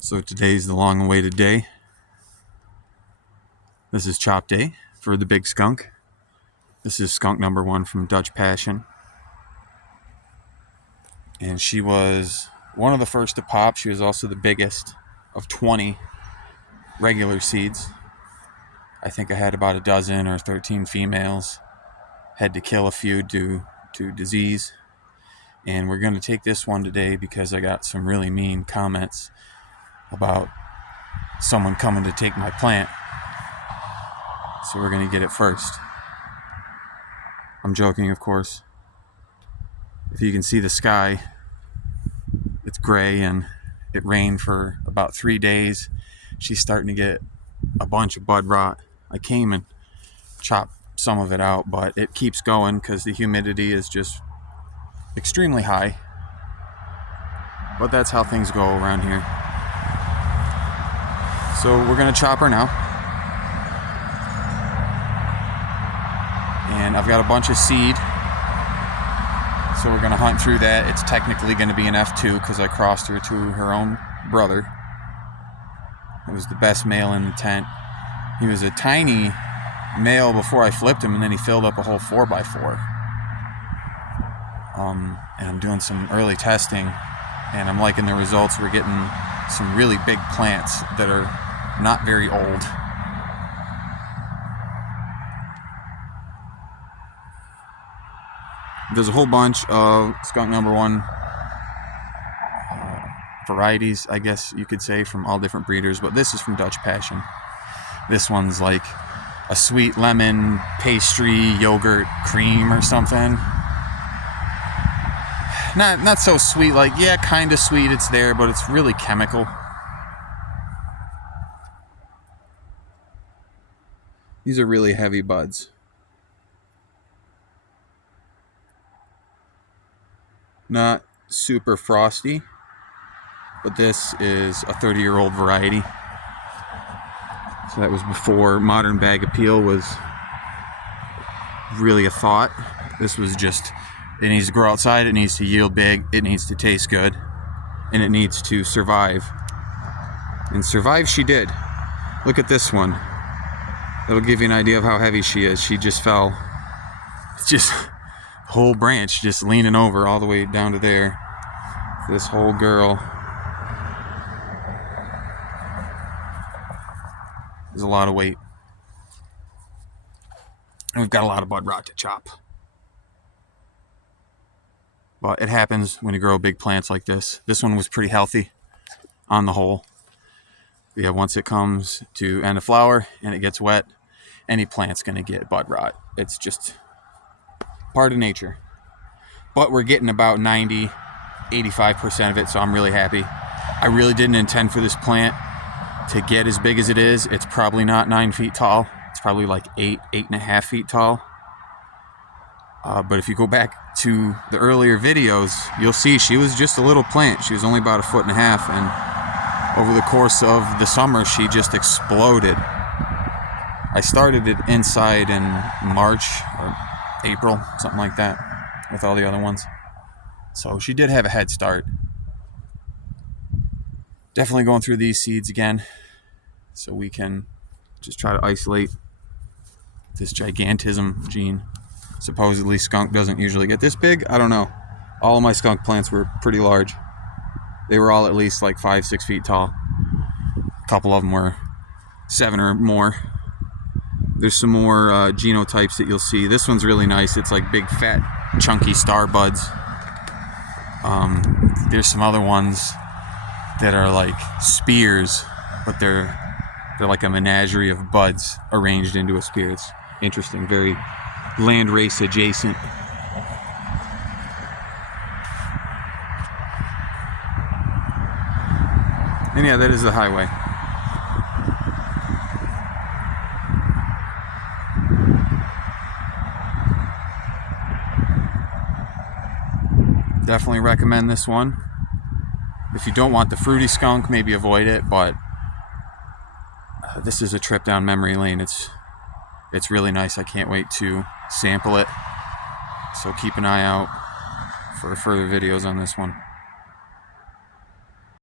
So today's the long-awaited day. This is chop day for the big skunk. This is skunk number 1 from Dutch Passion. And she was one of the first to pop. She was also the biggest of 20 regular seeds. I think I had about a dozen or 13 females. Had to kill a few due to disease. And we're going to take this one today because I got some really mean comments about someone coming to take my plant. So we're going to get it first. I'm joking, of course. If you can see the sky, it's gray and it rained for about 3 days. She's starting to get a bunch of bud rot. I came and chopped some of it out, but it keeps going because the humidity is just extremely high. But that's how things go around here. So we're going to chop her now. And I've got a bunch of seed, so we're going to hunt through that. It's technically going to be an F2 because I crossed her to her own brother. It was the best male in the tent. He was a tiny male before I flipped him, and then he filled up a whole 4x4. And I'm doing some early testing, and I'm liking the results. We're getting some really big plants that are not very old. There's a whole bunch of skunk number 1 varieties, I guess you could say, from all different breeders, but this is from Dutch Passion. This one's like a sweet lemon pastry yogurt cream or something. Not so sweet, like, yeah, kind of sweet, it's there, but it's really chemical. These are really heavy buds. Not super frosty, but this is a 30-year-old variety. So that was before modern bag appeal was really a thought. This was just, it needs to grow outside, it needs to yield big, it needs to taste good, and it needs to survive. And survive she did. Look at this one. That'll give you an idea of how heavy she is. She just fell. It's just whole branch just leaning over all the way down to there. This whole girl. There's a lot of weight. And we've got a lot of bud rot to chop. But it happens when you grow big plants like this. This one was pretty healthy on the whole. Yeah, once it comes to end of flower and it gets wet, any plant's going to get bud rot. It's just part of nature. But we're getting about 85% of it, so I'm really happy. I really didn't intend for this plant to get as big as it is. It's probably not 9 feet tall. It's probably like 8.5 feet tall. But if you go back to the earlier videos, you'll see she was just a little plant. She was only about 1.5 feet, and over the course of the summer, she just exploded. I started it inside in March or April, something like that, with all the other ones. So she did have a head start. Definitely going through these seeds again so we can just try to isolate this gigantism gene. Supposedly skunk doesn't usually get this big. I don't know. All of my skunk plants were pretty large. They were all at least like 5-6 feet tall. A couple of them were 7 or more. There's some more genotypes that you'll see. This one's really nice. It's like big, fat, chunky star buds. There's some other ones that are like spears, but they're like a menagerie of buds arranged into a spear. It's interesting, very land race adjacent. And yeah, that is the highway. Definitely recommend this one. If you don't want the fruity skunk, maybe avoid it, but this is a trip down memory lane. It's really nice. I can't wait to sample it. So keep an eye out for further videos on this one.